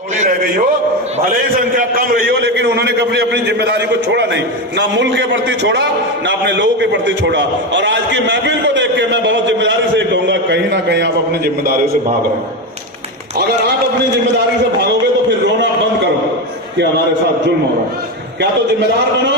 थोड़ी रह गई हो, भले ही संख्या कम रही हो, लेकिन उन्होंने कभी अपनी जिम्मेदारी को छोड़ा नहीं, ना मुल्क के प्रति छोड़ा, ना अपने लोगों के प्रति छोड़ा। और आज की महफिल को देख के मैं बहुत जिम्मेदारी से कहूंगा, कहीं ना कहीं आप अपनी जिम्मेदारियों से भाग रहे हैं। अगर आप अपनी जिम्मेदारी से भागोगे तो फिर रोना बंद करो कि हमारे साथ जुल्म हो रहा है। क्या तो जिम्मेदार बनो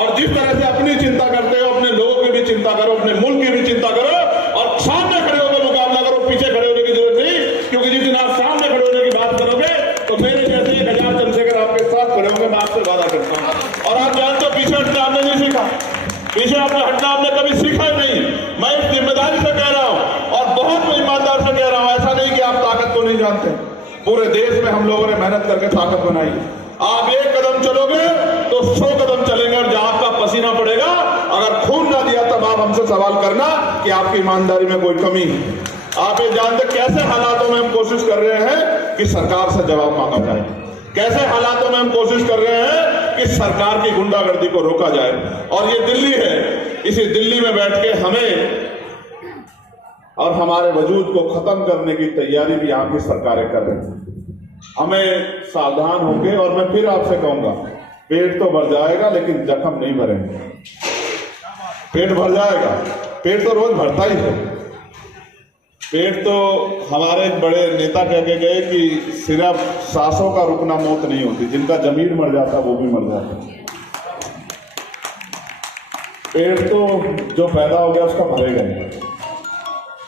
और जिस तरह से अपनी चिंता करते हो अपने लोगों की भी चिंता करो, अपने मुल्क की भी चिंता करो और सामने खड़े होकर मुकाबला करो। पीछे खड़े होने की जरूरत नहीं, क्योंकि जिस दिन आप सामने खड़े होने की बात करोगे तो मेरे जैसे 1000 चंद्रशेखर आपके साथ खड़े होंगे, मैं आपसे वादा करता हूँ। और आप जानते हो पीछे हटना आपने नहीं सीखा, पीछे आपने हटना आपने कभी सीखा ही नहीं। मैं इस जिम्मेदारी से कह रहा हूँ और बहुत ईमानदार से कह रहा हूँ, ऐसा नहीं कि आप ताकत को नहीं जानते। पूरे देश में हम लोगों ने मेहनत करके ताकत बनाई। आप एक कदम चलोगे तो 100 कदम चलेंगे, और जहां आपका पसीना पड़ेगा, अगर खून ना दिया तब आप हमसे सवाल करना कि आपकी ईमानदारी में कोई कमी है। आप ये जानते कैसे हालातों में हम कोशिश कर रहे हैं कि सरकार से जवाब मांगा जाए, कैसे हालातों में हम कोशिश कर रहे हैं कि सरकार की गुंडागर्दी को रोका जाए। और ये दिल्ली है, इसी दिल्ली में बैठ के हमें और हमारे वजूद को खत्म करने की तैयारी भी यहाँ की सरकारें कर रही हैं। हमें सावधान होंगे। और मैं फिर आपसे कहूंगा, पेट तो भर जाएगा लेकिन जख्म नहीं भरेंगे। पेट भर जाएगा, पेट तो रोज भरता ही है। पेट तो हमारे बड़े नेता कह के गए कि सिर्फ सांसों का रुकना मौत नहीं होती, जिनका जमीर मर जाता वो भी मर जाता। पेट तो जो पैदा हो गया उसका भरेगा नहीं।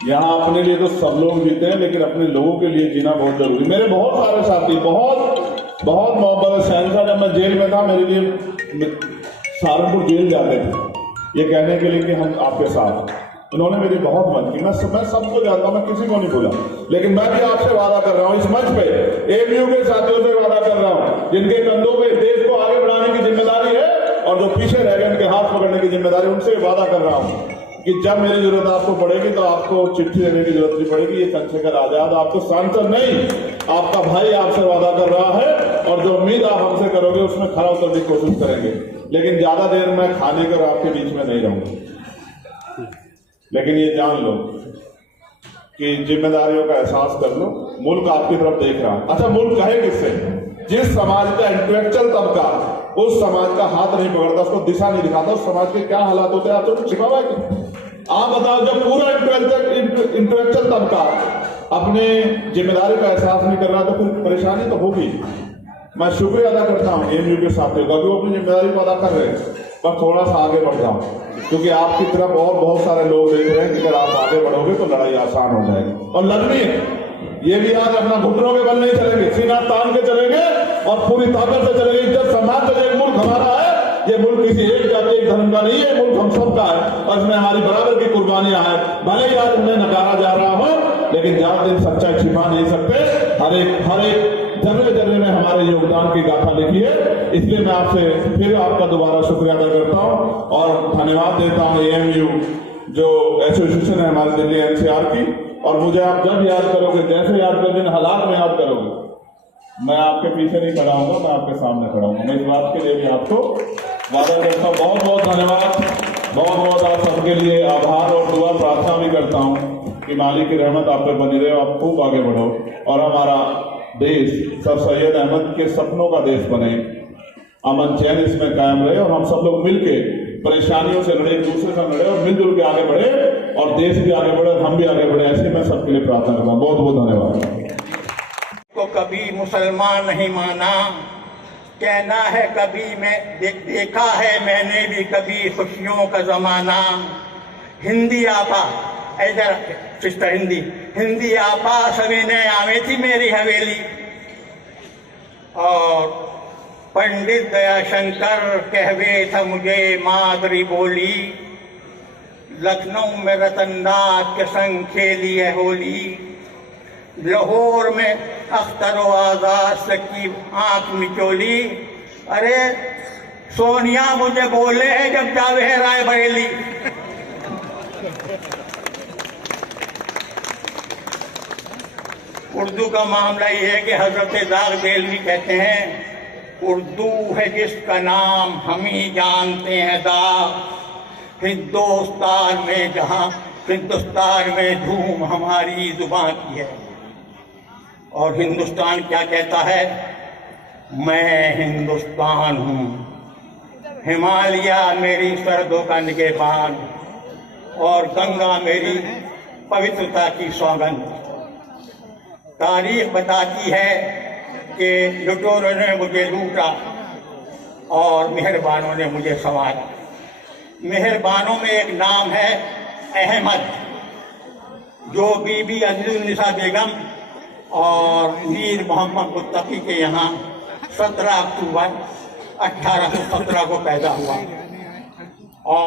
यहाँ अपने लिए तो सब लोग जीते हैं, लेकिन अपने लोगों के लिए जीना बहुत जरूरी। मेरे बहुत सारे साथी बहुत मोहब्बत शहनशाह, जब मैं जेल में था मेरे लिए सहारनपुर जेल जाते थे ये कहने के लिए कि हम आपके साथ। उन्होंने मेरी बहुत मदद की। मैं सबको जानता हूँ, मैं किसी को नहीं भूला, लेकिन मैं भी आपसे वादा कर रहा हूँ, इस मंच पे एएमयू के साथियों से वादा कर रहा हूँ जिनके कंधों पे देश को आगे बढ़ाने की जिम्मेदारी है और जो पीछे रह गए उनके हाथ पकड़ने की जिम्मेदारी, उनसे वादा कर रहा हूँ कि जब मेरी जरूरत आपको पड़ेगी तो आपको चिट्ठी देने की जरूरत नहीं पड़ेगी। ये चंद्रशेखर आजाद आपको सांसद नहीं, आपका भाई आपसे वादा कर रहा है, और जो उम्मीद आप हमसे करोगे उसमें खरा उतरने की कोशिश करेंगे। लेकिन ज्यादा देर मैं खाने कर आपके बीच में नहीं रहूंगा, लेकिन ये जान लो कि जिम्मेदारियों का एहसास कर लो। मुल्क आपकी तरफ देख रहा है। अच्छा, मुल्क कहे किससे? जिस समाज का इंटेलेक्चुअल तबका उस समाज का हाथ नहीं पकड़ता, उसको दिशा नहीं दिखाता, उस समाज के क्या हालात होते हैं आप तो छिपा हुआ है। आप बताओ, जब पूरा इंटेलेक्चुअल तबका अपने जिम्मेदारी का एहसास नहीं कर रहा तो फिर परेशानी तो होगी। मैं शुक्रिया अदा करता हूँ एएमयू के साथियों का कि वो अपनी जिम्मेदारी को अदा कर रहे हैं, पर थोड़ा सा आगे बढ़ जाओ, क्योंकि आपकी तरफ और बहुत सारे लोग देख रहे हैं कि अगर आप आगे बढ़ोगे तो लड़ाई आसान हो जाएगी। और लड़नी है, ये भी आज अपना घुटनों के बल नहीं चलेंगे, सीना तान के चलेंगे और पूरी ताकत से चलेंगे। इज्जत सम्मान से। एक मुल्क हमारा है, ये मुल्क किसी एक जाति एक धर्म का नहीं है, मुल्क हम सबका है और इसमें हमारी बराबर की कुर्बानियां हैं। भले ही आज उन्हें नकारा जा रहा हो, लेकिन ज्यादा दिन सच्चाई छिपा नहीं सकते। हर एक जर्रे जर्रे में हमारे योगदान की गाथा लिखी है। इसलिए मैं आपसे फिर आपका दोबारा शुक्रिया अदा करता हूँ और धन्यवाद देता हूँ एएमयू जो एसोसिएशन है हमारे दिल्ली एनसीआर की। और मुझे आप जब याद करोगे, जैसे याद करोगे, जिन हालात में याद करोगे, मैं आपके पीछे नहीं खड़ा हूंगा, मैं आपके सामने खड़ा हूंगा। मैं इस बात के लिए भी आपको वादा करता हूँ। बहुत बहुत धन्यवाद, बहुत आप सबके लिए आभार और दुआ प्रार्थना भी करता हूँ कि मालिक की रहमत आप पर बनी रहे, आप खूब आगे बढ़ो और हमारा देश सर सैयद अहमद के सपनों का देश बने, अमन चैन इसमें कायम रहे और हम सब लोग मिलके परेशानियों से लड़े, एक दूसरे से लड़े और मिलजुल के आगे बढ़े और देश भी आगे बढ़े, हम भी आगे बढ़े। ऐसे मैं सबके लिए प्रार्थना करता हूँ। बहुत बहुत धन्यवाद। को कभी मुसलमान नहीं माना, कहना है कभी मैं देखा है मैंने भी कभी खुशियों का जमाना। हिंदी आपा इधर सिस्टर हिंदी आपा सविनय आवे थी मेरी हवेली, और पंडित दयाशंकर कहवे था मुझे मादरी बोली। लखनऊ में रतनदास के संग खेली है होली, लाहौर में अख्तर आजाद से की आंख मिचोली। अरे सोनिया मुझे बोले है जब जावे है रायबरेली। उर्दू का मामला ये है कि हजरत दाग देलवी कहते हैं, उर्दू है जिसका नाम हम ही जानते हैं दाग। हिंदुस्तान में धूम हमारी जुबान की है। और हिंदुस्तान क्या कहता है? मैं हिंदुस्तान हूँ, हिमालय मेरी सरहदों का निगहबान और गंगा मेरी पवित्रता की सौगंध। तारीख बताती है कि लुटेरों ने मुझे लूटा और मेहरबानों ने मुझे संवारा। मेहरबानों में एक नाम है अहमद, जो बीबी अजीजुन्निसा बेगम और मीर मोहम्मद मुत्तकी के यहाँ 17 अक्टूबर 1817 को पैदा हुआ। और